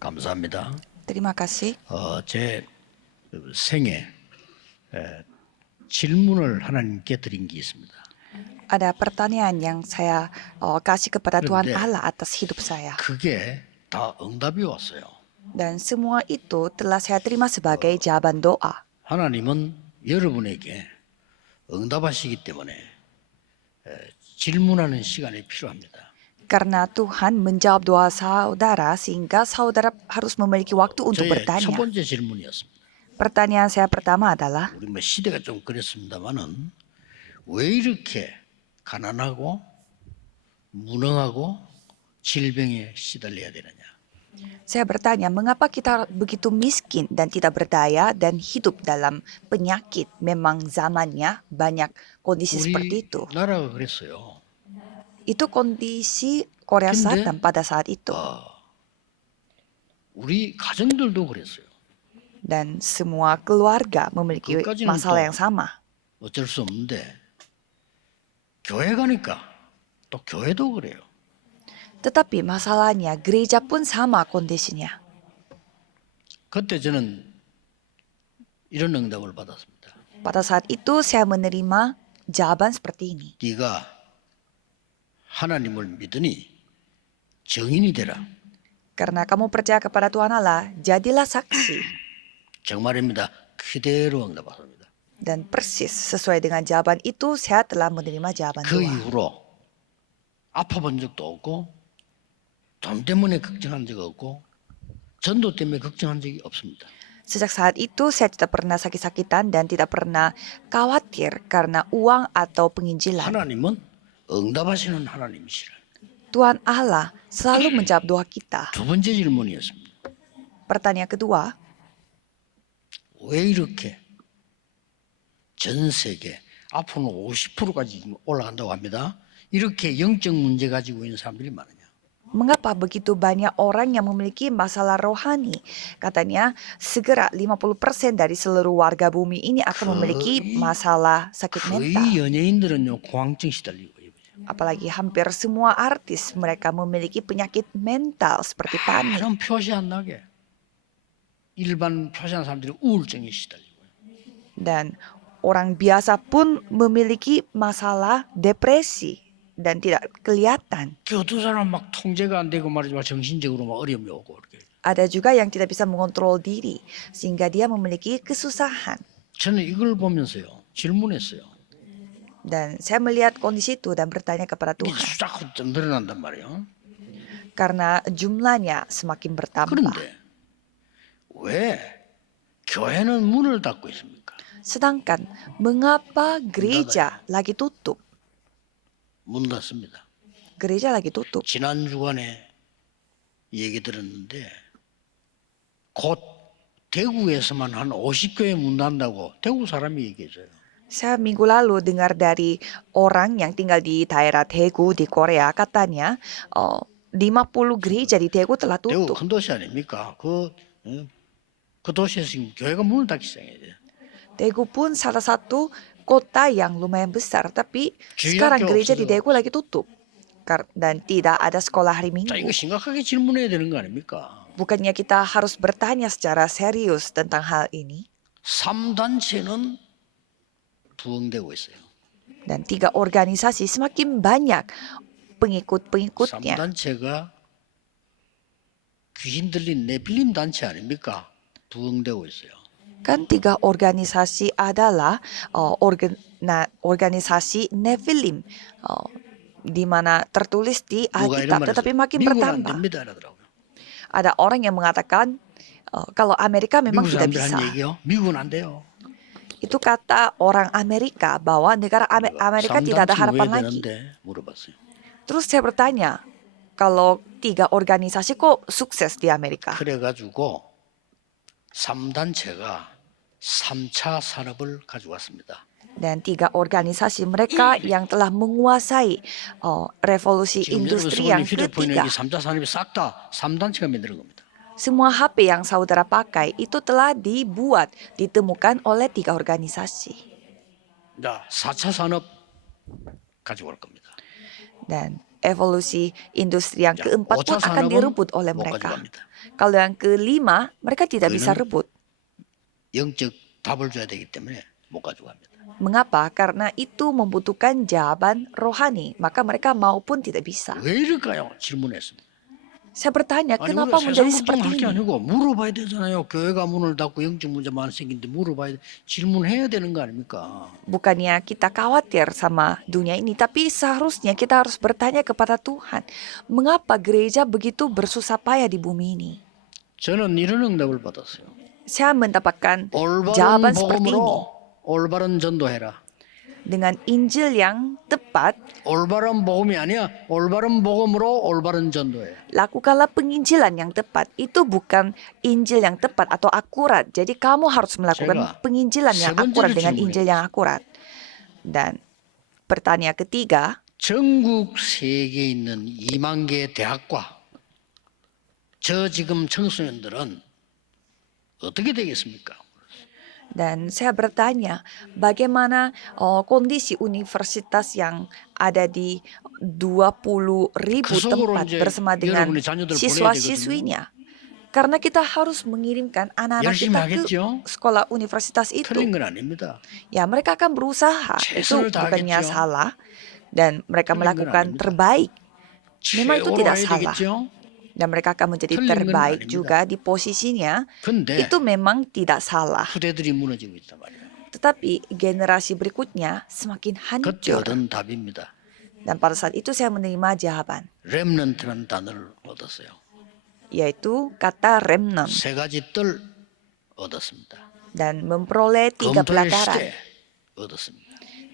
감사합니다. Terima kasih. 제 생에 질문을 하나님께 드린 게 있습니다. Ada pertanyaan yang saya kasih kepada Tuhan 그런데 Allah atas hidup saya. 그게 다 응답이 왔어요. Dan semua itu telah saya terima sebagai jawaban doa. 하나님은 여러분에게 응답하시기 때문에 질문하는 시간이 필요합니다. Karena Tuhan menjawab doa saudara sehingga saudara harus memiliki waktu untuk 저의 첫 bertanya. 번째 질문이었습니다. Pertanyaan saya pertama adalah, 우리 시대가 좀 그랬습니다만은 왜 이렇게 가난하고 무능하고 질병에 시달려야 되느냐? saya bertanya, mengapa kita begitu miskin dan tidak berdaya dan hidup dalam penyakit? Memang zamannya banyak kondisi seperti itu. 나라가 그랬어요. Itu kondisi Korea 근데, Selatan pada saat itu. 우리 가정들도 그랬어요. Dan semua keluarga memiliki 그것까지는 masalah 또 yang sama. 어쩔 수 없는데 교회 가니까 또 교회도 그래요. Tetapi masalahnya gereja pun sama kondisinya. 그때 저는 이런 응답을 받았습니다. Pada saat itu saya menerima jawaban seperti ini. 네가 하나님을 믿으니 증인이 되라. Karena kamu percaya kepada Tuhan Allah, jadilah saksi. 정말입니다. 그대로 응답받습니다. Dan persis sesuai dengan jawaban itu, saya telah menerima jawaban 그 doa. 이후로 아파본 적도 없고 돈 때문에 걱정한 적 없고 전도 때문에 걱정한 적이 없습니다. Sejak saat itu, saya tidak pernah sakit-sakitan dan tidak pernah khawatir karena uang atau penginjilan. 하나님은 응답하시는 하나님이시라. Tuhan Allah selalu menjawab doa kita. 두 번째 질문이었습니다. Pertanyaan kedua, 왜 이렇게 전 세계 앞으로는 50%까지 올라간다고 합니다. 이렇게 영적 문제 가지고 있는 사람들이 많으냐? mengapa begitu banyak orang yang memiliki masalah rohani? Katanya segera 50% dari seluruh warga bumi ini akan memiliki masalah sakit mental. 거의 연예인들은요 공황증 시달리고 있어요. Apalagi hampir semua artis mereka memiliki penyakit mental seperti panik. 다른 표시 안 나게 일반 표시하는 사람들이 우울증에 시달리고. Dan orang biasa pun memiliki masalah depresi dan tidak kelihatan. 그 어떤 사람 막 통제가 안 되고 말이지만 정신적으로 막 어려움이 오고 이렇게. Ada juga yang tidak bisa mengontrol diri sehingga dia memiliki kesusahan. 저는 이걸 보면서요 질문했어요. Dan saya melihat kondisi itu dan bertanya kepada 이게 Tuhan. 자꾸 좀 늘어난단 말이에요. Karena jumlahnya semakin bertambah. 그런데 왜 교회는 문을 닫고 있습니까? Sedangkan mengapa gereja lagi tutup? 문 닫습니다. Gereja lagi tutup. 지난 주간에 얘기 들었는데 곧 대구에서만 한 50교회 문 닫는다고 대구 사람이 얘기해줘요. Saya minggu lalu dengar dari orang yang tinggal di daerah Daegu di Korea, katanya 50 gereja di Daegu telah 대구 tutup. 큰 도시 아닙니까? 그 도시에서 지금 교회가 문을 닫기 시작해요. Daegu pun salah satu kota yang lumayan besar, tapi sekarang gereja di Daegu lagi tutup. Dan tidak ada sekolah hari 자, 이거 Minggu. 심각하게 질문해야 되는 거 아닙니까? Bukannya kita harus bertanya secara serius tentang hal ini? 3단체는 부흥되고 있어요. Dan 3 organisasi semakin banyak pengikut-pengikutnya. 3단체가 귀신 들린 네필림 단체 아닙니까? 부흥되고 있어요. Kan 3 organisasi adalah organisasi Nephilim, di mana tertulis di 누가 이런 Alkitab, 말을 tetapi 했어요. makin 미국은 안 bertambah. 됩니다. 이러더라고요. Ada orang yang mengatakan kalau Amerika memang 미국 tidak 사람들 bisa. 한 얘기요. 미국은 안 돼요. Itu kata orang Amerika bahwa negara Amerika tidak ada 3단체 왜 harapan lagi. 되는데 물어봤어요. Terus saya bertanya, kalau 3 organisasi kok sukses di Amerika? 그래가지고 3단체가 3차 산업을 가져왔습니다. Dan 3 organisasi mereka yang telah menguasai revolusi 지금 industri 여러분 yang 휴대폰에 ketiga. 3차 산업이 싹 다 3단체가 만드는 겁니다. Semua HP yang saudara pakai itu telah ditemukan oleh 3 organisasi. 자, 4차 산업 가져올 겁니다. Dan evolusi industri yang 자, keempat pun 5차 akan 산업은 direbut oleh 못 mereka. 가져갑니다. Kalau yang kelima, mereka tidak bisa 그는 rebut. 영적 답을 줘야 되기 때문에 못 가져갑니다. Mengapa? Karena itu membutuhkan jawaban rohani, maka mereka maupun tidak bisa. 왜 이럴까요? 질문했습니다. Saya bertanya, 아니 kenapa 우리가 세상 menjadi seperti 걱정할 게 ini? 아니고 물어봐야 되잖아요. 교회가 문을 닫고 영적 문제만 생긴데 물어봐야 돼. 질문해야 되는 거 아닙니까? Bukannya kita khawatir sama dunia ini, tapi seharusnya kita harus bertanya kepada Tuhan, mengapa gereja begitu bersusah payah di bumi ini? 저는 이런 응답을 받았어요. Saya mendapatkan 올바른 jawaban seperti ini. 복음으로 올바른 전도해라. Dengan Injil yang tepat, 올바른 복음이 아니야. 올바른 복음으로 올바른 전도해. lakukanlah penginjilan yang tepat. Itu bukan Injil yang tepat atau akurat. Jadi kamu harus melakukan 제가 penginjilan yang 세 번째로 akurat dengan 질문해요. Injil yang akurat. Dan pertanyaan ketiga, 전국 세계에 있는 2만 개 대학과 저 지금 청소년들은 어떻게 되겠습니까? dan saya bertanya, bagaimana kondisi universitas yang ada di 20.000 그 속으로 tempat 이제 bersama dengan 여러분의 자녀들 보내야 siswa-siswinya. Karena kita harus mengirimkan anak-anak 열심히 kita ke 하겠죠? sekolah universitas itu. 틀린 건 아닙니다. Ya, mereka akan berusaha. Itu 최선을 bukannya 다하겠죠. salah. Dan mereka 틀린 건 melakukan 아닙니다. terbaik. Memang itu 최고로 tidak 해야 salah. 되겠죠? Dan mereka akan menjadi 틀린 건 terbaik 아닙니다. juga di posisinya. 근데 Itu memang tidak salah. 후대들이 무너지고 있단 말이에요. Tetapi generasi berikutnya semakin 그때 hancur. 얻은 답입니다. Dan pada saat itu saya menerima jawaban. 렘넌트라는 단어를 얻었어요. Yaitu kata remnant. 세 가지 뜰 얻었습니다. Dan memperoleh 3 검토의 pelataran. 시대 얻었습니다.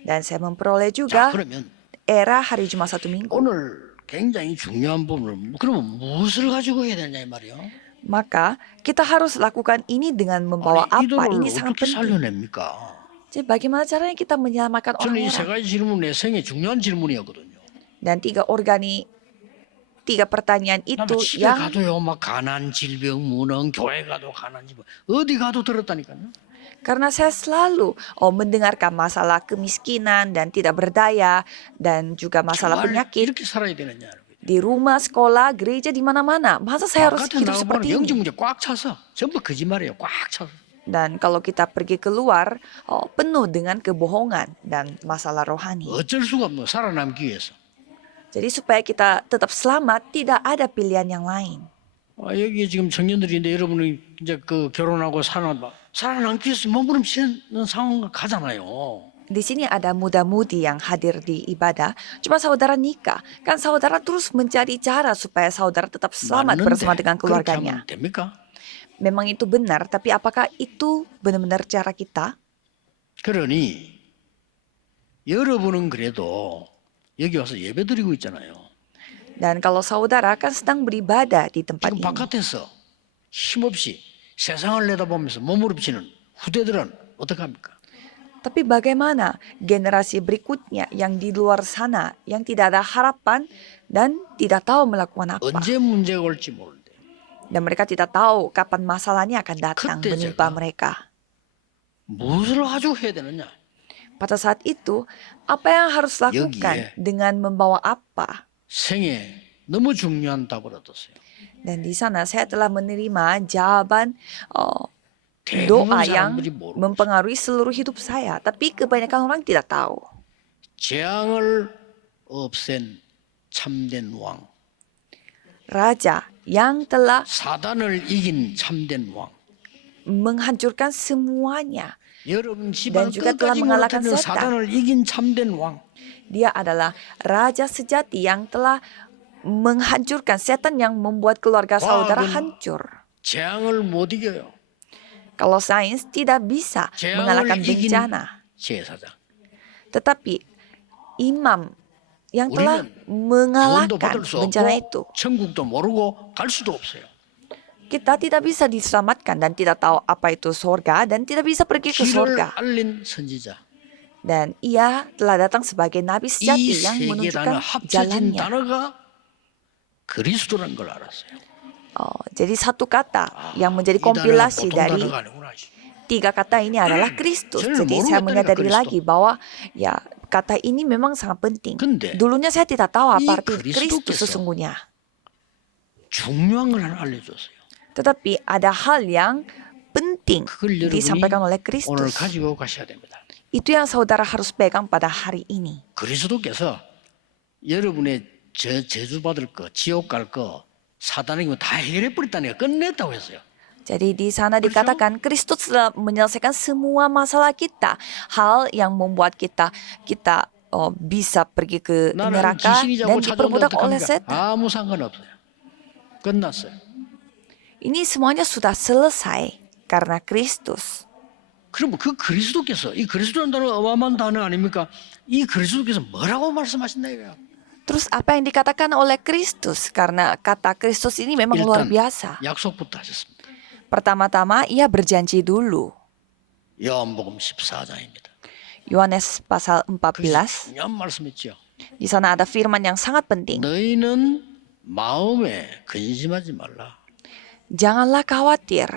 Dan saya memperoleh 자, juga 그러면 era hari Jumat 1 minggu. 오늘 굉장히 중요한 부분을 그러면 무엇을 가지고 해야 되냐 이 말이에요. Maka kita harus lakukan ini dengan membawa 아니, apa? 이들을 Ini sangat 어떻게 penting. 살려냅니까? Jadi bagaimana caranya kita menyelamatkan 저는 이 세 orang-orang? 가지 질문 내 생애 중요한 질문이었거든요. Dan 3 pertanyaan 나 itu 집에 yang 가도요, 막 가난, 질병, 무능, 교회 가도 가난, 질병 어디 가도 들었다니까요. karena saya selalu mendengarkan masalah kemiskinan dan tidak berdaya dan juga masalah 정말 penyakit 이렇게 살아야 되느냐. di rumah, sekolah, gereja di mana-mana. Masa saya harus 바깥에 hidup 나가보면 seperti 영적 ini? 문제 꽉 차서 전부 거짓말이에요. 꽉 차서. Dan kalau kita pergi keluar, penuh dengan kebohongan dan masalah rohani. 어쩔 수가 없는 살아남기 위해서. Jadi supaya kita tetap selamat, tidak ada pilihan yang lain. 여기 지금 청년들인데 여러분이 이제 그 결혼하고 살아남기 위해서 몸부림치는 상황 가잖아요. Di sini ada muda-mudi yang hadir di ibadah. Coba saudara nikah, kan saudara terus mencari cara supaya saudara tetap selamat bersama dengan 그렇게 keluarganya. 하면 됩니까? Memang itu benar, tapi apakah itu benar-benar cara kita? 그러니 여러분은 그래도 여기 와서 예배드리고 있잖아요. Dan kalau saudara kan sedang beribadah di tempat 지금 ini. 바깥에서 힘없이 세상을 내다보면서 몸부림치는 후대들은 어떡합니까? Tapi bagaimana generasi berikutnya yang di luar sana, yang tidak ada harapan dan tidak tahu melakukan apa? 언제 문제가 올지 모르는데 Dan mereka tidak tahu kapan masalahnya akan datang 그때 menimpa 제가 mereka. 무엇을 가지고 해야 되느냐? Pada saat itu, apa yang harus lakukan 여기에 dengan membawa apa? 생에 너무 중요한 답을 얻었어요. Dan di sana saya telah menerima jawaban 대부분 doa yang 사람들이 모르고 있어요. mempengaruhi seluruh hidup saya. Tapi kebanyakan orang tidak tahu. 재앙을 없앤 참된 왕, Raja yang telah 사단을 이긴 참된 왕. menghancurkan semuanya. 여러분 집안 juga telah 끝까지 mengalahkan 무너뜨리는 setan. 사단을 이긴 참된 왕. Dia adalah raja sejati yang telah menghancurkan setan yang membuat keluarga saudara 과학은 hancur. 재앙을 못 이겨요. Kalau sains tidak bisa mengalahkan 재앙을 이긴 bencana. 제사장. Tetapi imam yang telah 우리는 구원도 mengalahkan 받을 수 bencana 없고 itu. 천국도 모르고 갈 수도 없어요. Kita tidak bisa diselamatkan dan tidak tahu apa itu surga dan tidak bisa pergi ke 길을 surga. 알린 선지자. Dan ia telah datang sebagai nabi 이 sejati yang 세 개 단어 menunjukkan 합쳐진 jalannya. 단어가 그리스도라는 걸 알았어요. Jadi satu kata yang menjadi 이 단어가 kompilasi 보통 dari 단어가 아니구나. 3 kata ini adalah Kristus. 저는 Jadi saya 모르겠다니까, menyadari Kristus. lagi bahwa ya kata ini memang sangat penting. 근데 Dulunya saya tidak tahu 이 apa arti 그리스도께서 Kristus sesungguhnya. 중요한 걸 하나 알려줬어요. Tetapi ada hal yang penting 그걸 여러분이 disampaikan oleh 오늘 Kristus. 가지고 가셔야 됩니다. Itu yang saudara harus pegang pada hari ini. 그리스도께서 여러분의 저주받을 거, 지옥 갈 거, 사단에게 다 해결해 버렸다니까 끝냈다고 했어요. Jadi di sana dikatakan Kristus telah menyelesaikan semua masalah kita. Hal yang membuat kita bisa pergi ke 나는 neraka 귀신이 dan 자고 찾아온다 diperbudak oleh 어떡합니까? setan. 아무 상관없어요. 끝났어요. Ini semuanya sudah selesai karena Kristus. 그럼 그 그리스도께서 이 그리스도라는 단어 어마어마한 단어 아닙니까? 이 그리스도께서 뭐라고 말씀하신다 이거야. Terus apa yang dikatakan oleh Kristus? Karena kata Kristus ini memang luar 일단 biasa. 약속부터 하셨습니다. Pertama-tama ia berjanji dulu. 요한복음 14장입니다. Yohanes pasal 14. 중요한 말씀이죠. Di sana ada firman yang sangat penting. 너희는 마음에 근심하지 말라. Janganlah khawatir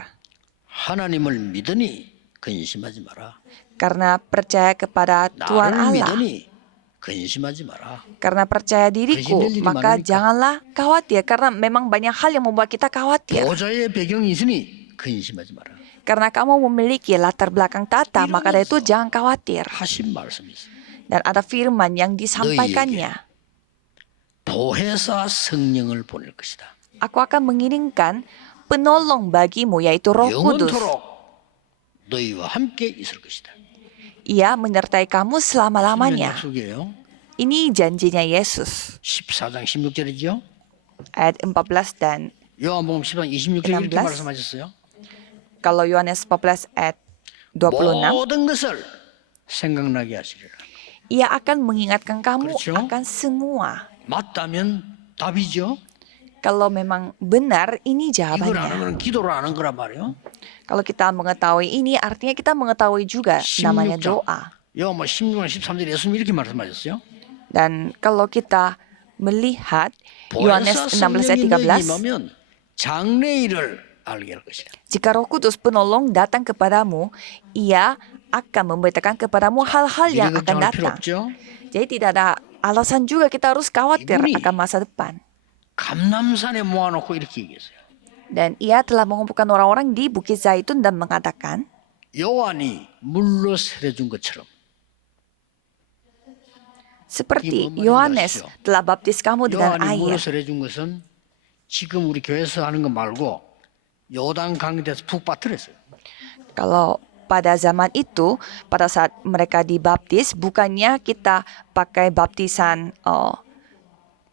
하나님을 믿으니 근심하지 마라. karena percaya kepada Tuhan 나를 Allah. 믿으니 근심하지 마라. Karena percaya diriku, Kesindir diri maka 많으니까. janganlah khawatir. Karena memang banyak hal yang membuat kita khawatir. 보좌의 배경이 있으니 근심하지 마라. Karena kamu memiliki latar belakang tata, maka dari itu jangan khawatir. 하신 말씀이 있어요. Dan ada firman yang disampaikannya. 보혜사 성령을 보낼 것이다. Aku akan mengirimkan penolong bagimu, yaitu Roh Kudus. 영원토록 너희와 함께 있을 것이다. Ia menyertai kamu selama-lamanya. 약속이에요. Ini janjinya Yesus. 14장 16절이죠. Ayat 14 dan 요한복음 10장 26절 이렇게 16. 말씀하셨어요. kalau Yohanes 14 ayat 26. 모든 것을 생각나게 하시리라. Ia akan mengingatkan kamu 그렇죠? akan semua. 맞다면 답이죠. Kalau memang benar, ini 이걸 안 jawabannya. 하면 기도를 안 한 거란 말이에요. Kalau kita mengetahui ini, artinya kita mengetahui juga namanya 16장. doa. 요한복음 16장 13절 예수님 이렇게 말씀하셨어요. Dan kalau kita melihat Yohanes 보혜사 16 ayat 성령이 너희에게 13, 임하면 장래일을 알게 할 것이다. jika Roh Kudus penolong datang kepadamu, ia akan memberitakan kepadamu hal-hal yang 미래 akan 걱정할 필요 datang. 없죠. Jadi tidak ada alasan juga kita harus khawatir 이분이 akan masa depan. 감남산에 모아놓고 이렇게 얘기했어요. Dan ia telah mengumpulkan orang-orang di Bukit Zaitun dan mengatakan, 요한이 물로 세례준 것처럼 seperti 이거 Yohanes 말씀하시죠. telah baptis kamu dengan 요한이 물로 air. 세례준 것은 지금 우리 교회에서 하는 거 말고 요단 강에서 푹 빠뜨렸어요. Kalau pada zaman itu, pada saat mereka dibaptis, bukannya kita pakai baptisan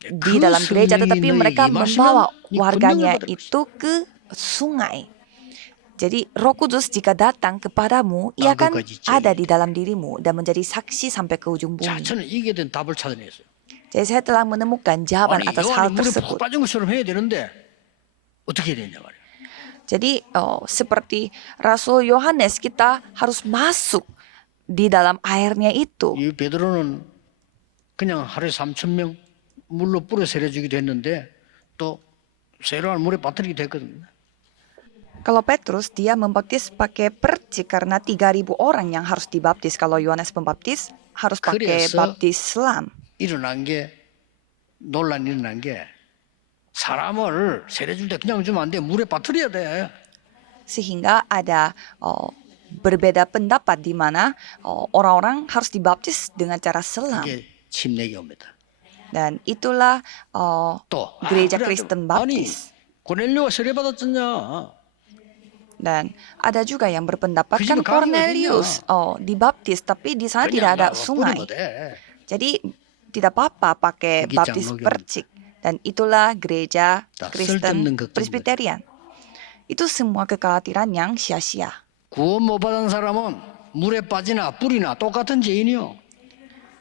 di dalam gereja, tetapi mereka membawa warganya itu ke sungai. Jadi Roh Kudus jika datang kepadamu, ia akan ada di dalam dirimu dan menjadi saksi sampai ke ujung 자, bumi. 저는 이게 된 답을 찾아냈어요. Jadi saya telah menemukan jawaban 아니, atas hal 요한이 물에 푹 tersebut. 빠진 것처럼 해야 되는데 어떻게 해야 되냐 말이에요. Jadi seperti Rasul Yohanes, kita harus masuk di dalam airnya itu. 이 베드로는 그냥 하루에 3,000명 물로 뿌려 세례주기도 했는데 또 세례한 물에 빠뜨리기도 했거든요. Kalau Petrus, dia membaptis pakai percik karena 3.000 orang yang harus dibaptis. Kalau Yohanes pembaptis harus pakai 그래서 baptis selam. 일어난 게 논란이 일어난 게 사람을 세례 줄 때 그냥 주면 안 돼. 물에 빠뜨려야 돼. Sehingga ada berbeda pendapat di mana orang-orang harus dibaptis dengan cara selam. 이게 침례기 옵니다. Dan itulah 또 gereja 그래, Kristen 아니 baptis. 고넬료가 세례 받았잖냐. Dan ada juga yang berpendapat 그 kan 집에 가는 거 Cornelius dibaptis, tapi di sana tidak ada sungai. 뿌리면 돼. Jadi tidak apa-apa pakai Pergi baptis Canglogi. percik. Dan itulah gereja Tak, Kristen 쓸데없는 걱정 Presbyterian. Itu semua kekhawatiran yang sia-sia. 구원 못 받은 사람은 물에 빠지나 뿌리나 똑같은 죄인이요.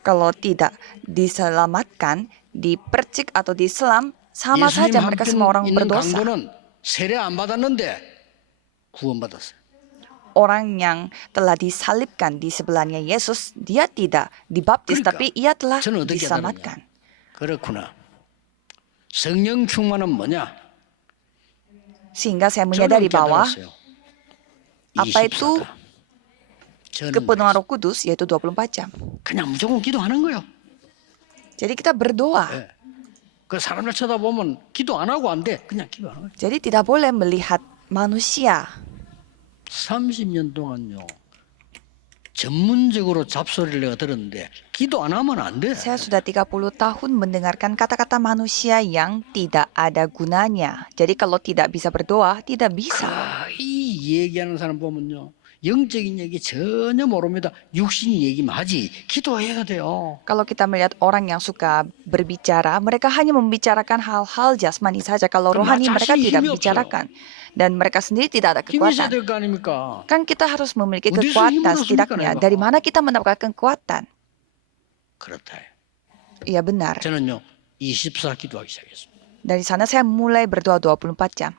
Kalau tidak diselamatkan, dipercik atau diselam, sama saja mereka semua orang 있는 berdosa. 강도는 세례 안 받았는데 구원 받았어요. Orang yang telah disalibkan di sebelahnya Yesus, dia tidak dibaptis, 그러니까 tapi ia telah 저는 어떻게 diselamatkan. 그렇구나. 성령 충만은 뭐냐? Sehingga saya 저는 menyadari bahwa 깨달았어요. apa itu 24다. 저는 kepenuhan Roh Kudus, yaitu 24 jam. 그냥 무조건 기도하는 거예요. Jadi kita berdoa. 그 사람들 쳐다보면 기도 안 하고 안 돼. 그냥 기도하는 거예요. Jadi tidak boleh melihat manusia. 30년 동안요. 전문적으로 잡소리를 내가 들었는데 기도 안 하면 안 돼. Saya sudah 30 tahun mendengarkan kata-kata manusia yang tidak ada gunanya. Jadi kalau tidak bisa berdoa, tidak bisa. 이 얘기하는 사람 보면요. 영적인 얘기 전혀 모릅니다. 육신 얘기만 하지. 기도해야 돼요. Kalau kita melihat orang yang suka berbicara, mereka hanya membicarakan hal-hal jasmani saja. Kalau Karena rohani mereka 자신이 tidak 힘이 bicarakan. Dan mereka sendiri tidak ada 힘이 있어야 kekuatan. 될 거 아닙니까? Kan kita harus memiliki 어디서 kekuatan 힘을 얻습니까, setidaknya. 내가? Dari mana kita mendapatkan kekuatan? 그렇다. Iya benar. 저는요. 24 기도하기 시작했습니다. Dari sana saya mulai berdoa 24 jam.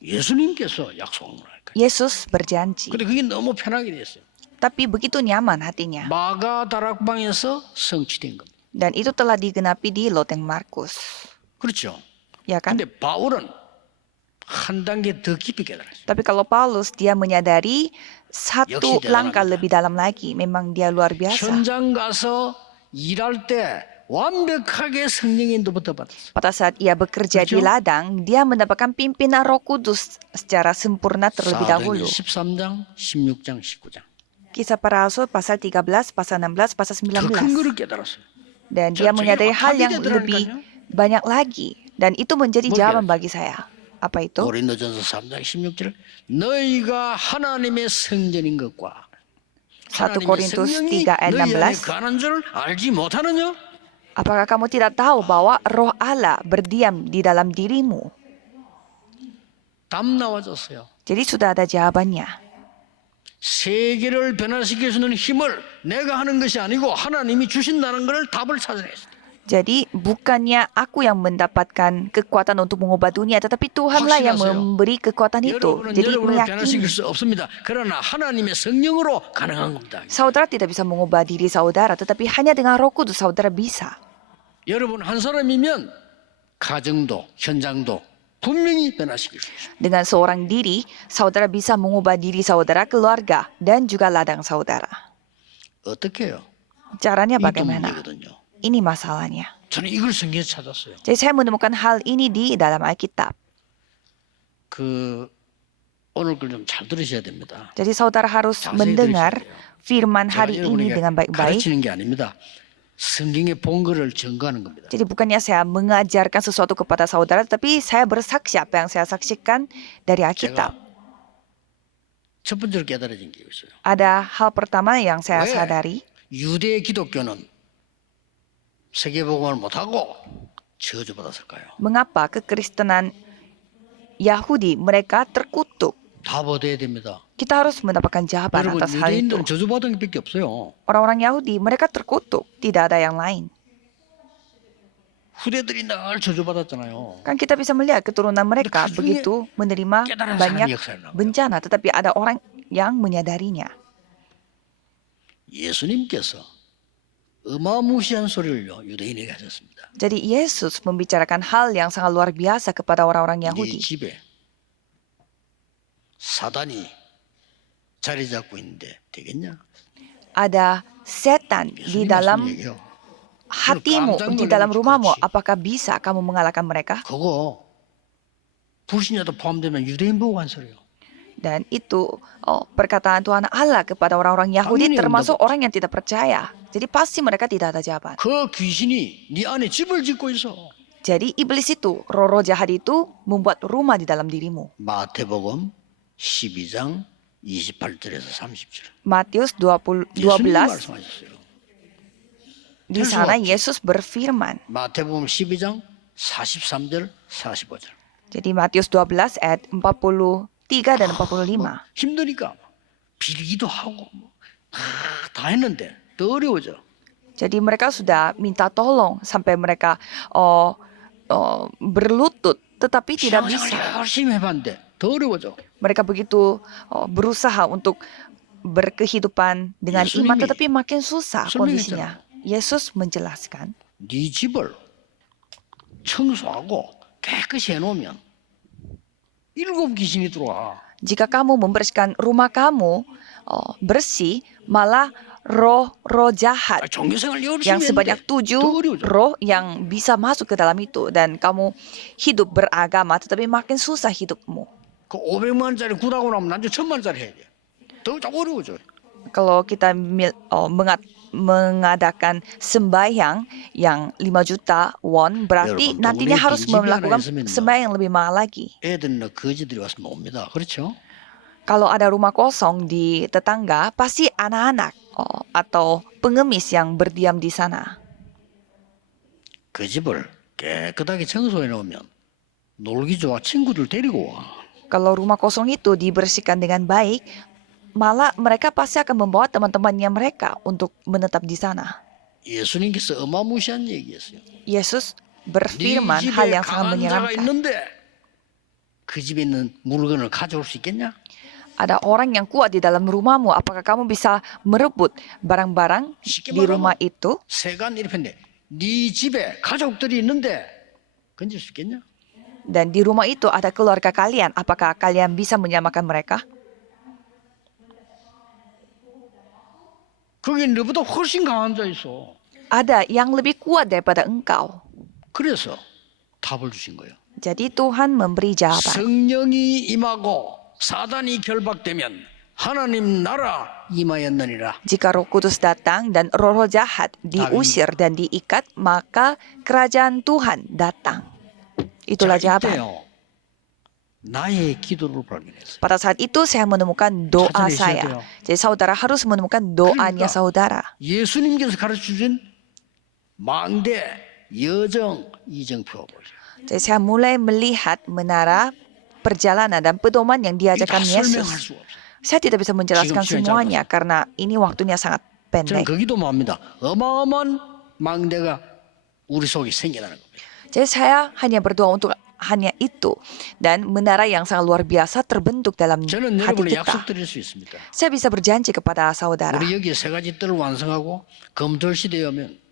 예수님께서 약속한 거라니까요. Yesus berjanji. 근데 그게 너무 편하게 됐어요. Tapi begitu nyaman hatinya. 마가 다락방에서 성취된 겁니다. Dan itu telah digenapi di Loteng Markus. 그렇죠. Ya kan? 근데 바울은 한 단계 더 깊이 깨달았어요. Tapi kalau Paulus, dia menyadari satu 역시 langkah 대단합니다. lebih dalam lagi. Memang dia luar biasa. 현장 가서 일할 때 완벽하게 성령의 인도부터 받았어요. Pada saat ia bekerja di 그렇죠? ladang, dia mendapatkan pimpinan Roh Kudus secara sempurna terlebih dahulu. 13장, 16장, 19장. Kisah para Rasul pasal 13, pasal 16, pasal 더 큰 19. 거를 깨달았어요. Dan dia 저게 menyadari hal yang 합의되더라니까요. lebih banyak lagi. Dan itu menjadi 뭘 jawaban 깨달았어요? bagi saya. Apa itu? 고린도전서 3장 16절 너희가 하나님의 성전인 것과 1 하나님의 Korintus 성령이 3 ayat 너희 안에 16. 거하는 줄 알지 못하느냐? Apakah kamu tidak tahu bahwa roh Allah berdiam di dalam dirimu? 답 나와줬어요. Jadi sudah ada jawabannya. 세계를 변화시킬 수 있는 힘을 내가 하는 것이 아니고 하나님이 주신다는 걸 답을 찾아냈어요. Jadi bukannya aku yang mendapatkan kekuatan untuk mengubah dunia, tetapi Tuhanlah yang 확신하세요. memberi kekuatan itu. 여러분은 Jadi 여러분을 변화시킬 meyakini. 수 없습니다. 그러나 하나님의 성령으로 가능한 겁니다. Saudara tidak bisa mengubah diri saudara, tetapi hanya dengan Roh Kudus saudara bisa. 여러분 한 사람이면 가정도 현장도 분명히 변화시킬 수 있습니다. Dengan seorang diri, saudara bisa mengubah diri saudara, keluarga, dan juga ladang saudara. 어떻게 해요? Caranya 이또 bagaimana? 문제거든요. Ini masalahnya. 저는 이걸 성경에서 찾았어요. Jadi saya menemukan hal ini di dalam Alkitab. 그 오늘 걸 좀 잘 들으셔야 됩니다. Jadi saudara harus 자세히 mendengar 들으셔야 돼요. firman 제가 hari ini dengan 여러분에게 baik-baik. 가르치는 게 아닙니다. 성경에 본 거를 증거하는 겁니다. Jadi bukannya saya mengajarkan sesuatu kepada saudara, tapi saya bersaksi apa yang saya saksikan dari Alkitab. 제가 첫 번째로 깨달아진 게 있어요. Ada hal pertama yang saya 왜 sadari, 유대 기독교는 세계복음을 못하고 저주받았을까요? mengapa kekristenan Yahudi mereka terkutuk. 답 얻어야 됩니다. Kita harus mendapatkan jawaban 여러분 atas hal itu. 유대인들은 저주받은 게 밖에 없어요. Orang-orang Yahudi mereka terkutuk, tidak ada yang lain. 후대들이 늘 저주받았잖아요. Kan kita bisa melihat keturunan mereka 그중에 begitu menerima 깨달은 banyak 사람이 역사를 나와요. bencana, tetapi ada orang yang menyadarinya. 예수님께서 어마무시한 소리를요 유대인에게 하셨습니다. Jadi Yesus membicarakan hal yang sangat luar biasa kepada orang-orang 네 Yahudi. 집에 사단이 자리 잡고 있는데 되겠냐? Ada setan di 예수님 dalam 말씀 얘기해요. hatimu, 깜짝 di dalam 놀라겠지, rumahmu. 그렇지. Apakah bisa kamu mengalahkan mereka? 그거 불신자도 포함되면 유대인 보고 한 소리요. Dan itu perkataan Tuhan Allah kepada orang-orang Yahudi 당연히 termasuk 응답. orang yang tidak percaya. Jadi pasti mereka tidak ada jawaban. 그 귀신이 네 안에 집을 짓고 있어. Jadi iblis itu, roh-roh jahat itu membuat rumah di dalam dirimu. 마태복음 12장 28절에서 30절. Matius 12 예수님이 말씀하셨어요. di 할 수가 sana 없지. Yesus berfirman. 마태복음 12장 43절 45절. Jadi Matius 12 ayat 43 dan 45. 힘드니까 빌기도 하고 다 했는데 더 어려워져. Jadi mereka sudah minta tolong sampai mereka berlutut, tetapi tidak bisa. 신앙생활 열심히 해봤는데 더 어려워져. Mereka begitu berusaha untuk berkehidupan dengan 예수님이 iman, tetapi makin susah 설명했잖아. kondisinya. Yesus menjelaskan, 네 집을 청소하고 깨끗이 해놓으면 7 귀신이 들어와. jika kamu membersihkan rumah kamu bersih, malah roh-roh jahat 종교생활 yang 열심히 sebanyak 했는데 더 7 어려워져. roh yang bisa masuk ke dalam itu, dan kamu hidup beragama tetapi makin susah hidupmu. 그 500만 원짜리 구하고 나면 나중에 1000만 원짜리 해야 돼. 더 어려워져. Kalau kita mengadakan sembahyang yang 5 juta won, berarti 여러분, nantinya 동네에 harus 빈집이 하나 melakukan 있으면요. sembahyang yang lebih mahal lagi. 애들은 거지들이 와서 놉니다. 그렇죠? Kalau ada rumah kosong di tetangga, pasti anak-anak atau pengemis yang berdiam di sana. 그 집을 깨끗하게 청소해 놓으면 놀기 좋아 친구들 데리고 와. Kalau rumah kosong itu dibersihkan dengan baik, malah mereka pasti akan membawa teman-temannya mereka untuk menetap di sana. 예수님께서 어마무시한 얘기했어요. Yesus 네 berfirman hal 집에 yang sangat 강한 자가 menyeramkan. 있는데 그 집에 있는 물건을 가져올 수 있겠냐? Ada orang yang kuat di dalam rumahmu, apakah kamu bisa merebut barang-barang 쉽게 di rumah 말하면 itu? 세간 이렇게 네 집에 가족들이 있는데 건질 수 있겠냐? Dan di rumah itu ada keluarga kalian, apakah kalian bisa menyamakan mereka? 거기 너보다 훨씬 강한 자 있어. Ada yang lebih kuat daripada engkau. 그래서 답을 주신 거예요. Jadi Tuhan memberi jawaban. 성령이 임하고 사단이 결박되면 하나님 나라 임하였느니라. Jika Roh Kudus datang dan roh-roh jahat diusir dan diikat, maka kerajaan Tuhan datang. Itulah 자, jawaban. 이때요. 나의 기도를 발견했어요. Pada saat itu saya menemukan doa 찾아내셔야 saya. 돼요. Jadi saudara harus menemukan doanya 그러니까 saudara. 예수님께서 가르쳐주신 망대, 여정, 이정표 보세요. Jadi saya mulai melihat menara perjalanan dan pedoman yang 이거 다 diajarkan 설명할 Yesus. 수가 없어요. Saya tidak bisa menjelaskan 지금 시간이 semuanya karena ini waktunya sangat 저는 pendek. 그 기도만 합니다. 어마어마한 망대가 우리 속에 생겨나는 겁니다. Jadi saya hanya berdoa untuk hanya itu. Dan menara yang sangat luar biasa terbentuk dalam 저는 hati 여러분의 kita. 약속드릴 수 있습니다. Saya bisa berjanji kepada saudara. 우리 여기 세 가지 뜰을 완성하고 검토 시대에 오면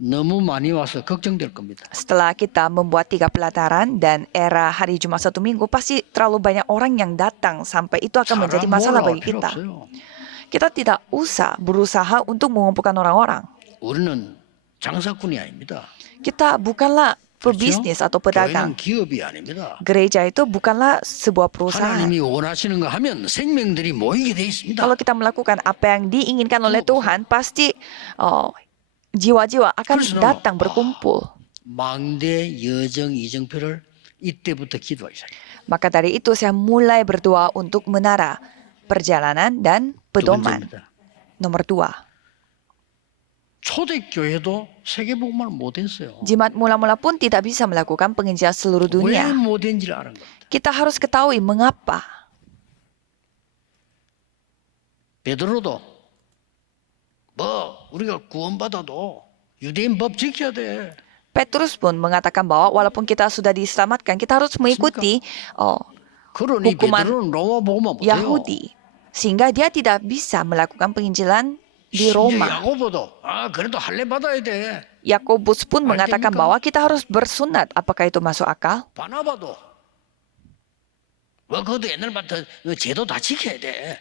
너무 많이 와서 걱정될 겁니다. Setelah kita membuat 3 pelataran dan era hari Jumat 1 minggu, pasti terlalu banyak orang yang datang sampai itu akan menjadi 사람 masalah 몰아올 bagi 필요 kita. 없어요. Kita tidak usah berusaha untuk mengumpulkan orang-orang. 우리는 장사꾼이 아닙니다. Kita bukanlah 그렇죠? pebisnis atau pedagang. 교회는 기업이 아닙니다. Gereja itu bukanlah sebuah perusahaan. 하나님이 원하시는 거 하면 생명들이 모이게 돼 있습니다. Kalau kita melakukan apa yang diinginkan oleh Tuhan, pasti jiwa-jiwa akan 그래서 datang berkumpul. 망대, 여정, 이정표를 이때부터 기도하기 시작해요. Maka dari itu saya mulai berdoa untuk menara perjalanan dan 두 pedoman. 번째입니다. Nomor 2. 초대교회도 세계복음을 못했어요. Jemaat mula-mula pun tidak bisa melakukan penginjilan seluruh 왜 dunia. 못했는지를 아는 겁니다. Kita harus ketahui mengapa. 베드로도 우리가 구원받아도 유대인 법 지켜야 돼. Petrus pun mengatakan bahwa walaupun kita sudah diselamatkan, kita harus mengikuti 그러니 hukuman 베드로는 로마 복음만 못해요. Yahudi. Sehingga dia tidak bisa melakukan penginjilan di 심지어 Roma. 야고보도 그래도 할례 받아야 돼. Yakobus pun mengatakan Alkemika. bahwa kita harus bersunat. Apakah itu masuk akal? 바나바도 그것도 옛날부터 제도 다 지켜야 돼.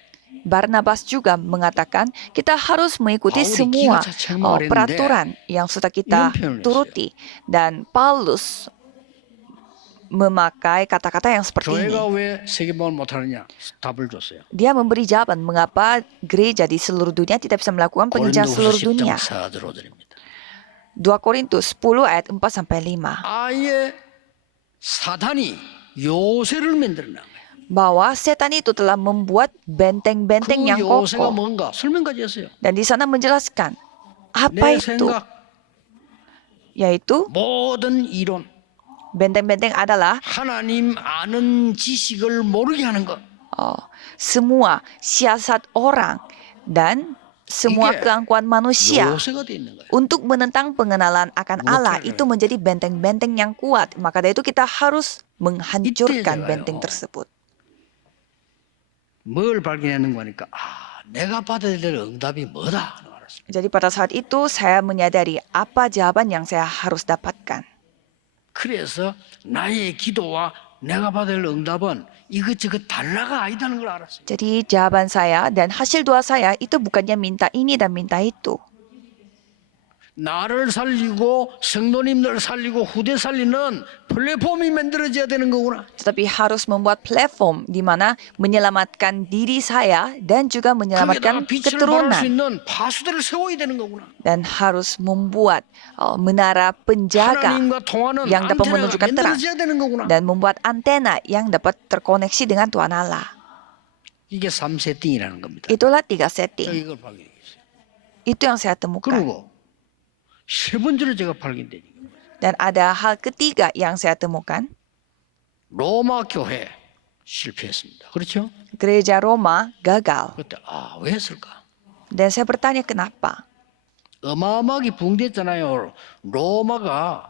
Barnabas juga mengatakan kita harus mengikuti Pauli semua 기가 차 책망을 peraturan yang sudah kita 이런 표현을 turuti. Dan Paulus memakai kata-kata yang seperti ini. 교회가 왜 세계복음을 못하느냐 답을 줬어요. Dia memberi jawaban mengapa gereja di seluruh dunia tidak bisa melakukan penginjilan 고린도후서 seluruh 10장 dunia. 4절로 드립니다. 2 Korintus 10 ayat 4-5. 아예 사단이 요새를 만들어낸 거예요. Bahwa setan itu telah membuat benteng-benteng 그 yang 요새가 kokoh. 뭔가 설명까지 했어요. Dan di sana menjelaskan apa 내 itu, 생각, yaitu 모든 이론, benteng-benteng adalah 하나님 아는 지식을 모르게 하는 것. semua siasat orang dan semua 이게 keangkuhan manusia 요새가 돼 있는 거예요. untuk menentang pengenalan akan Allah. 못하게. Itu menjadi benteng-benteng yang kuat. Maka dari itu kita harus menghancurkan 이때 benteng 제가요. tersebut. 뭘 발견하는 거니까 내가 받아야 될 응답이 뭐다 하는 걸 알았습니다. Jadi pada saat itu saya menyadari apa jawaban yang saya harus dapatkan. 그래서 나의 기도와 내가 받아야 될 응답은 이것저것 달라가 아니다는 걸 알았어요. Jadi jawaban saya dan hasil doa saya itu bukannya minta ini dan minta itu. 나를 살리고 성도님들 살리고 후대 살리는 플랫폼이 만들어져야 되는 거구나. Tetapi harus membuat platform di mana menyelamatkan diri saya dan juga 거기에다가 menyelamatkan 빛을 발할 수 keturunan. 있는 파수들을 세워야 되는 거구나. Dan harus membuat menara penjaga 하나님과 통하는 yang dapat 안테나가 menunjukkan terang. 만들어져야 되는 거구나. Dan membuat antena yang dapat terkoneksi dengan Tuhan Allah. 이게 3세팅이라는 겁니다. Itulah 3 setting. 이걸 발견했어요. Itu yang saya temukan. 그리고 세 번째로 제가 발견된 게 Dan ada hal ketiga yang saya temukan. 로마 교회 실패했습니다. 그렇죠? Gereja Roma gagal. 그때 왜 했을까? Dan saya bertanya kenapa. 어마어마하게 붕괴했잖아요. 로마가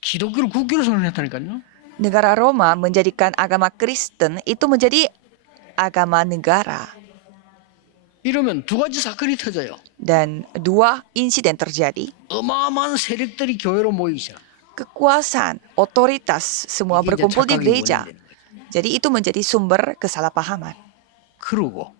기독교를 국교로 선언했다니까요. Negara Roma menjadikan agama Kristen itu menjadi agama negara. 이러면 두 가지 사건이 터져요. Dan 2 insiden terjadi. 어마어마한 세력들이 교회로 모이기 시작. Kekuasaan, otoritas semua 이게 이제 berkumpul di 착각이 gereja. 원인이 되는 거죠. Jadi itu menjadi sumber kesalahpahaman. 그러고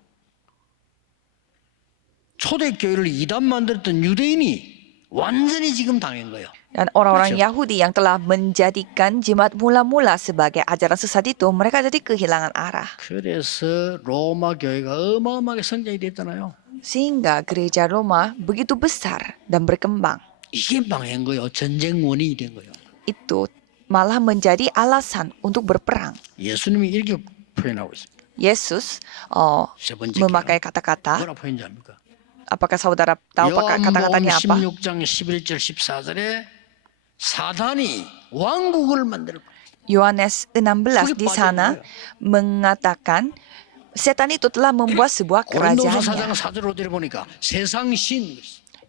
초대교회를 이단 만들었던 유대인이 완전히 지금 당한 거예요. Dan orang-orang 그렇죠. Yahudi yang telah menjadikan jemaat mula-mula sebagai ajaran sesat itu, mereka jadi kehilangan arah. 그래서 로마 교회가 어마어마하게 성장이 됐잖아요. Sehingga gereja Roma begitu besar dan berkembang. 이게 망한 거예요. 전쟁 원인이 된 거예요. Itu malah menjadi alasan untuk berperang. 예수님이 이렇게 표현하고 있습니다. Yesus 세 번째 memakai 기회가 kata-kata. 뭐라 표현인지 압니까? Apakah saudara tahu kata-katanya apa? 16장 11절 14절에 사단이 왕국을 만들 거예요. Yohanes 16 di sana mengatakan setan itu telah membuat sebuah 고린도서 4장 kerajaannya. 4절 5절에 보니까 세상 신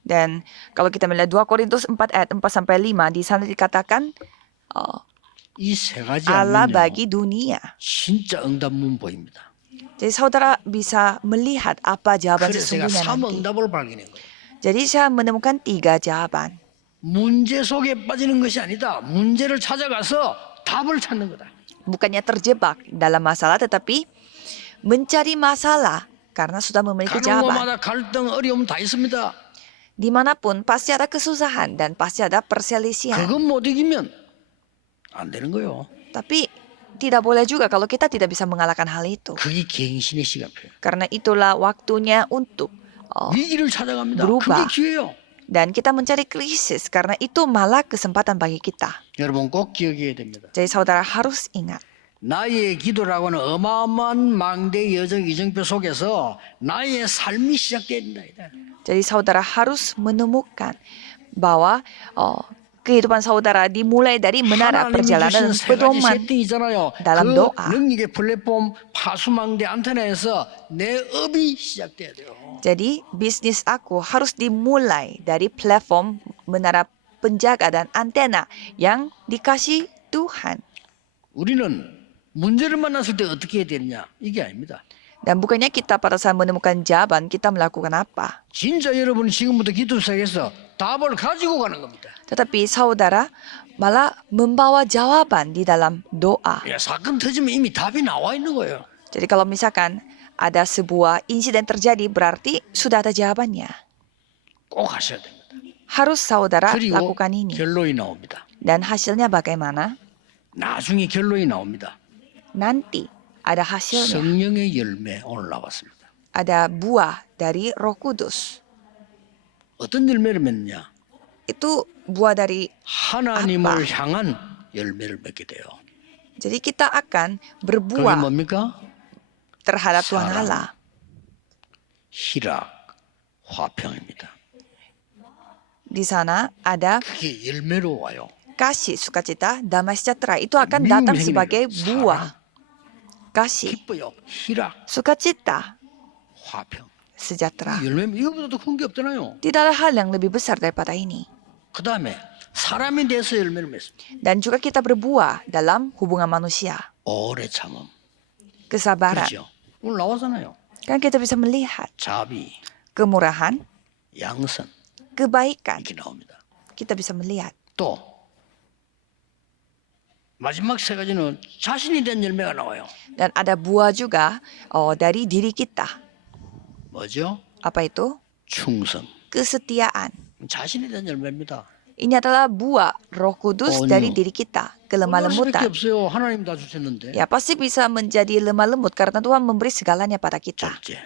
Dan kalau kita melihat 2 Korintus 4 ayat 4 sampai 5 di sana dikatakan 이 세 가지 Allah 알면요 bagi dunia. 진짜 응답문보입니다. Jadi saudara bisa melihat apa jawaban 그래서 제가 sesungguhnya 3 nanti. 응답을 발견한 거예요. Jadi saya menemukan 3 jawaban. 문제 속에 빠지는 것이 아니다. 문제를 찾아가서 답을 찾는 거다. Bukannya terjebak dalam masalah tetapi mencari masalah karena sudah memiliki 가는 jawaban. 곳마다 갈등, 어려움 다 있습니다. Dimanapun pasti ada kesusahan dan pasti ada perselisihan. 그건 못 이기면 안 되는 거예요. Tapi tidak boleh juga kalau kita tidak bisa mengalahkan hal itu. 그게 갱신의 시간표예요. Karena itulah waktunya untuk 위기를 찾아갑니다. berubah. 그게 기회예요. Dan kita mencari krisis karena itu malah kesempatan bagi kita. 여러분 꼭 기억해야 됩니다. Jadi saudara harus ingat. 나의 기도라고 하는 어마어마한 망대 여정 이정표 속에서 나의 삶이 시작된다. Jadi saudara harus menemukan bahwa kehidupan saudara dimulai dari menara 하나님이 perjalanan 주신 세 가지 pedoman. 세팅이잖아요. dalam 그 doa. 능력의 플랫폼 파수망대 안테나에서 내 업이 시작돼야 돼요. Jadi bisnis aku harus dimulai dari platform menara penjaga dan antena yang dikasih Tuhan. 우리는 문제를 만났을 때 어떻게 해야 되느냐 이게 아닙니다. Dan bukannya kita pada saat menemukan jawaban kita melakukan apa. 진짜 여러분 지금부터 기도 시작해서 답을 가지고 가는 겁니다. Tetapi saudara malah membawa jawaban di dalam doa. 야, 사건 터지면 이미 답이 나와 있는 거예요. Jadi kalau misalkan ada sebuah insiden terjadi berarti sudah ada jawabannya. 꼭 하셔야 됩니다. Harus saudara 그리고 lakukan ini. 결론이 나옵니다. Dan hasilnya bagaimana? 나중에 결론이 나옵니다. Nanti ada hasilnya. 성령의 열매 오늘 나왔습니다. Ada buah dari Roh Kudus. 어떤 열매를 맺느냐? Itu buah dari 하나님을 향한 열매를 맺게 돼요. jadi kita akan 그게 berbuah 뭡니까? terhadap Tuhan 사랑. Allah. 희락, 화평입니다. Di sana ada 그게 열매로 와요. kasih, sukacita, damai sejahtera. Itu akan 미움, datang 행위, sebagai 사랑. buah. Kasih, 기뻐요. 희락, sukacita, 화평. sejahtera. 이 열매 이거보다 더 큰 게 없잖아요. Tidak ada hal yang lebih besar daripada ini. 그 다음에 사람에 대해서 열매를 맺습니다. Dan juga kita berbuah dalam hubungan manusia. 오래 참음. Kesabaran. 그렇죠. 오늘 나왔잖아요. Kan kita bisa melihat 자비, kemurahan, 양선 kebaikan. 이렇게 나옵니다. Kita bisa melihat. 또 마지막 세 가지는 자신이 된 열매가 나와요. Dan ada buah juga dari diri kita. 뭐죠? Apa itu? 충성. Kesetiaan. 자신에 대한 열매입니다. Ini adalah buah Roh Kudus Oh, dari no. diri kita, kelemah 얼마나 수밖에 lembutan. 없어요. 하나님 다 주셨는데. Ya, pasti bisa menjadi lemah lembut karena Tuhan memberi segalanya pada kita. 절제.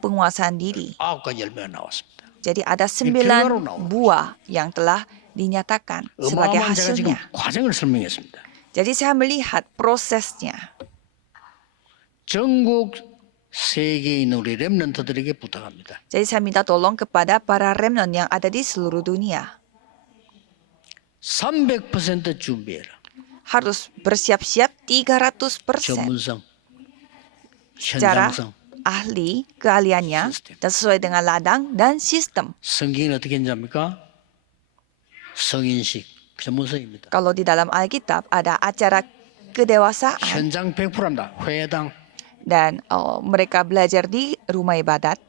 Penguasaan diri. 9가지 열매가 나왔습니다. Jadi ada 결과로 9 나오는 buah yang telah dinyatakan sebagai 어마어마한 제가 지금 hasilnya. 과정을 설명했습니다. Jadi saya melihat prosesnya. 전국 세계에 있는 우리 렘넌트들에게 부탁합니다. Jadi saya minta tolong kepada para remnant yang ada di seluruh dunia. 300% 준비해라. Harus bersiap-siap 300% 전문성, secara 현장성. ahli, keahliannya, dan sesuai dengan ladang dan sistem. 성경이 어떻게 했냐니까? 성인식, 전문성입니다. Kalau di dalam Alkitab ada acara kedewasaan 현장 100%입니다. 회당. dan mereka belajar di rumah ibadat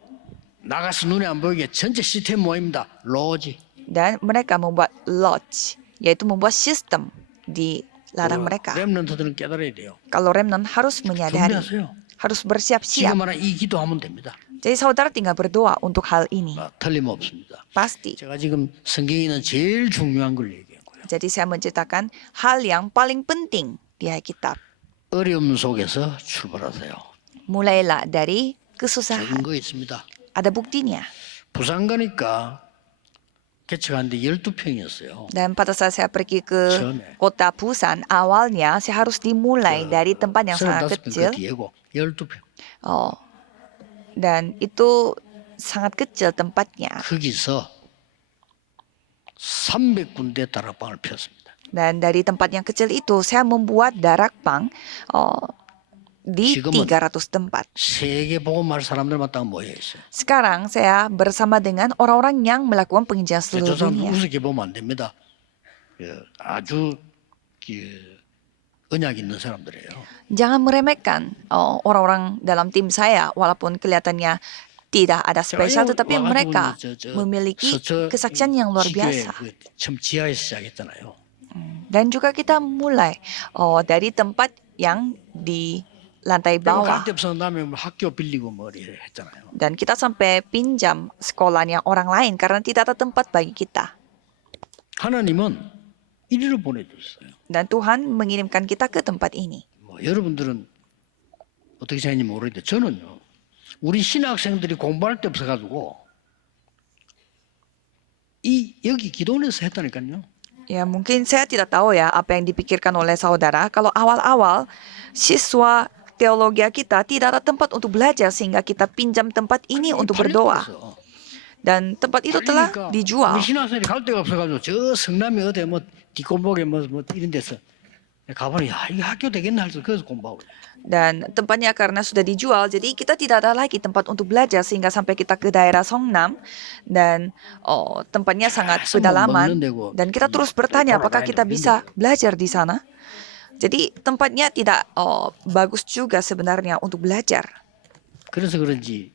나가서 눈에 안 보이게 전체 시스템 모입니다. 로지. dan mereka membuat lodge, yaitu membuat sistem di ladang mereka. 렘넌트들은 깨달아야 돼요. Kalau remnant harus menyadari, 준비하세요. harus bersiap-siap. 지금 하나 이 기도하면 됩니다. Jadi saudara tinggal berdoa untuk hal ini. 틀림없습니다. Pasti. 제가 지금 성경에 있는 제일 중요한 걸 얘기했고요. Jadi saya menceritakan hal yang paling penting di Alkitab. 어려움 속에서 출발하세요. Mulailah dari kesusahan. 증거 있습니다. Ada buktinya. 부산 가니까 개척하는데 12평이었어요. Dan pada saat saya pergi ke 처음에. kota Busan, awalnya saya harus dimulai dari tempat yang sangat 35평 kecil. 그 뒤에고 12평. Oh, dan itu sangat kecil tempatnya. 거기서 300군데 다락방을 폈습니다. Dan dari tempat yang kecil itu saya membuat darakpang di 지금은 300 tempat. 세계 복음할 사람들만 딱 모여 있어요. Sekarang saya bersama dengan orang-orang yang melakukan penginjilan 저 seluruh 사람 dunia. 우습게 보면 안 됩니다. 아주 언약 있는 사람들이에요. Jangan meremehkan orang-orang dalam tim saya, walaupun kelihatannya tidak ada spesial, tetapi mereka memiliki kesaksian yang luar biasa. 처음 지하에서 시작했잖아요. Dan juga kita mulai dari tempat yang di lantai bawah. 갈 데 없어서 남의 학교 빌리고 뭐 이렇게 했잖아요. Dan kita sampai pinjam sekolahnya orang lain karena tidak ada tempat bagi kita. 하나님은 이리로 보내줬어요. Dan Tuhan mengirimkan kita ke tempat ini. 뭐 여러분들은 어떻게 생각하는지 모르겠는데 저는요. 우리 신학생들이 공부할 데 없어가지고 여기 기도원에서 했다니까요. Ya mungkin saya tidak tahu ya apa yang dipikirkan oleh saudara. Kalau awal-awal siswa teologi kita tidak ada tempat untuk belajar sehingga kita pinjam tempat ini untuk berdoa. Dan tempat itu telah dijual. 우리 신학생이 갈 데가 없어가지고 저 성남이 어디 뭐 뒷골목에 뭐 이런 데서 가보니 야 이게 학교 되겠나 해서 그래서 공부하고. Dan tempatnya karena sudah dijual, jadi kita tidak ada lagi tempat untuk belajar sehingga sampai kita ke daerah Songnam dan tempatnya sangat pedalaman dan kita terus bertanya apakah kita bisa belajar di sana. Jadi tempatnya tidak bagus juga sebenarnya untuk belajar. 그래서 그런지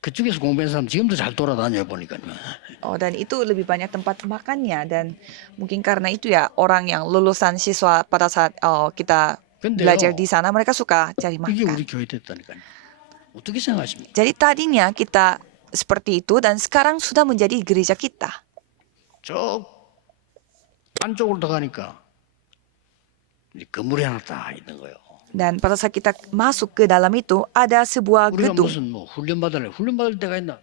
그쪽에서 공부한 사람 지금도 잘 돌아다녀 보니까요. Dan itu lebih banyak tempat makannya dan mungkin karena itu ya orang yang lulusan siswa pada saat kita belajar di sana mereka suka cari 이게 makan. 우리 교회 됐다니까요. 어떻게 생각하십니까? Jadi tadinya kita seperti itu dan sekarang sudah menjadi gereja kita. 저 안쪽으로 들어가니까 건물이 하나 딱 있는 거예요. Dan pada saat kita masuk ke dalam itu ada sebuah 우리가 gedung 무슨 뭐 훈련 받을 데가 있나?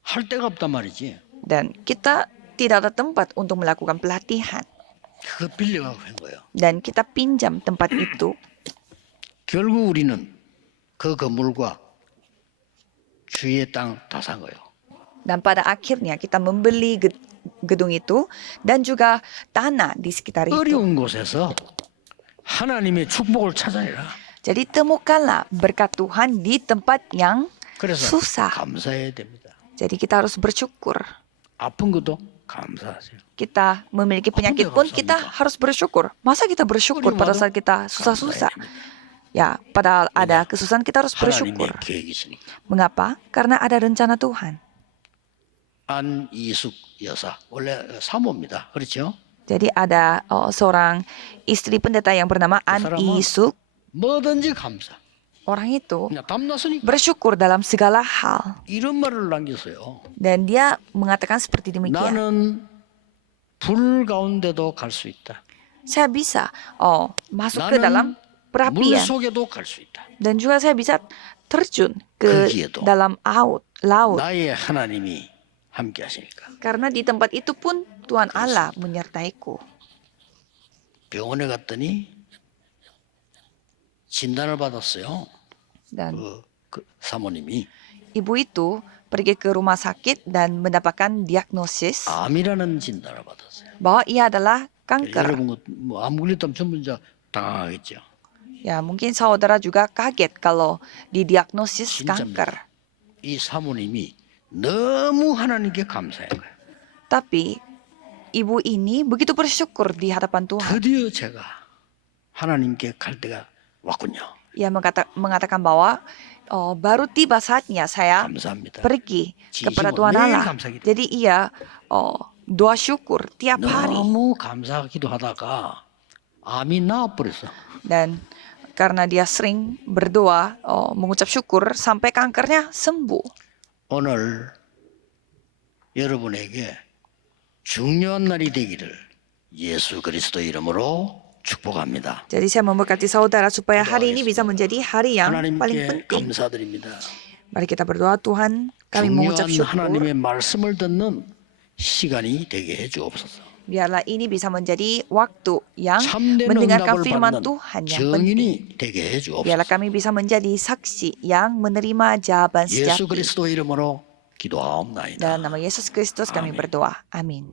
할 데가 없단 말이지. dan kita tidak ada tempat untuk melakukan pelatihan 그거 빌려가고 한 거예요. dan kita pinjam tempat itu. 결국 우리는 그 건물과 주위의 땅 다 산 거예요. Dan pada akhirnya kita membeli gedung itu dan juga tanah di sekitar itu. 어려운 곳에서 하나님의 축복을 찾아내라. Jadi temukanlah berkat Tuhan di tempat yang 그래서 susah. 감사해야 됩니다. Jadi kita harus bersyukur. 아픈 것도 감사하세요. Kita memiliki penyakit pun kita harus bersyukur. Masa kita bersyukur pada saat kita susah-susah? Ya, padahal ada kesusahan kita harus bersyukur. 하나님의 계획이 있으니까. Mengapa? Karena ada rencana Tuhan. 안이숙 여사 원래 사모입니다. 그렇죠? Jadi ada seorang istri pendeta yang bernama An 사람은 Isuk. 뭐든지 감사. orang itu 그냥 담났으니까 bersyukur dalam segala hal. 이런 말을 남겼어요. Dan dia mengatakan seperti demikian. 나는 불 가운데도 갈 수 있다. Saya bisa masuk ke dalam 물 perapian. 속에도 갈 수 있다. Dan juga saya bisa terjun ke 거기에도 dalam laut. 나의 하나님이 함께 하시니까. Karena di tempat itu pun Tuhan Allah menyertaiku. 병원에 갔더니 진단을 받았어요. Dan 그 사모님이 ibu itu pergi ke rumah sakit dan mendapatkan diagnosis 암이라는 진단을 받았어요. bahwa ia adalah kanker. 여러분 뭐 암 걸렸다면 전부 다 당하겠죠. Ya, mungkin saudara juga kaget kalau didiagnosis 진짜입니다. kanker. 이 사모님이 너무 하나님께 감사한 거예요. Tapi ibu ini begitu bersyukur di hadapan Tuhan. 드디어 제가 하나님께 갈 때가 왔군요. Ia mengatakan bahwa baru tiba saatnya saya 감사합니다. pergi kepada 진심으로 Tuhan 매일 Allah. 감사기도. Jadi ia doa syukur tiap hari. 너무 감사하기도 하다가 암이 나와버렸어. Dan karena dia sering berdoa, mengucap syukur sampai kankernya sembuh. 오늘 여러분에게 중요한 날이 되기를 예수 그리스도 이름으로 축복합니다. Jadi saya memberkati saudara supaya hari ini bisa menjadi hari yang paling 하나님께 penting. 감사드립니다. Mari kita berdoa, Tuhan, kami mengucap 중요한 syukur. 하나님의 말씀을 듣는 시간이 되게 해 주옵소서. Biarlah ini bisa menjadi waktu yang 참된 mendengarkan 응답을 firman 받는 Tuhan yang penting. 증인이 되게 해 Biarlah 주옵소서. kami bisa menjadi saksi yang menerima jawaban 예수 sejati. 그리스도 이름으로 기도하옵나이다. Dalam nama Yesus Kristus kami Amin. berdoa. Amin.